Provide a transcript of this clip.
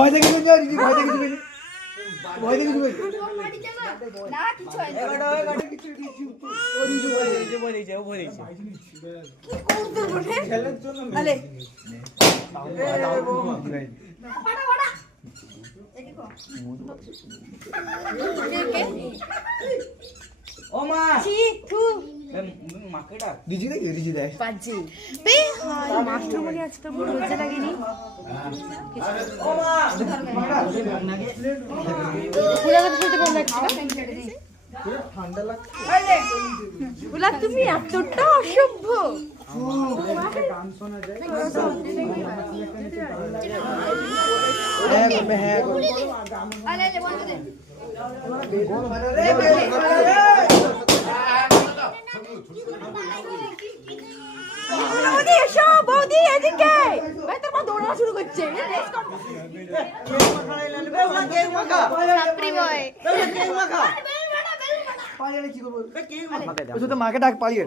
ভয় দেখে ভয় দেখে ভয় দেখে না কিছু হয় না কি করতে বলে খেলার জন্য আলে ও মা চিকু মাকে ডাক দিজি দেখ বাজি বে হাই মাস্টার মনে আছে তো বড় লজ্জা লাগেনি ও মা পুরা কথা শুনতে কোন লাগছে ঠান্ডা লাগছে বুলা তুমি এতটা অসভ্য গান শোনা যায় হ্যাঁ আলে আলে বন্ধ দে বৌদি এসো বৌদি এদিকে ভাই তোর মা দৌড়ানো শুরু করছে সাপ্রি বয় পালিয়ে কি করবো মাকে ডাক পালিয়ে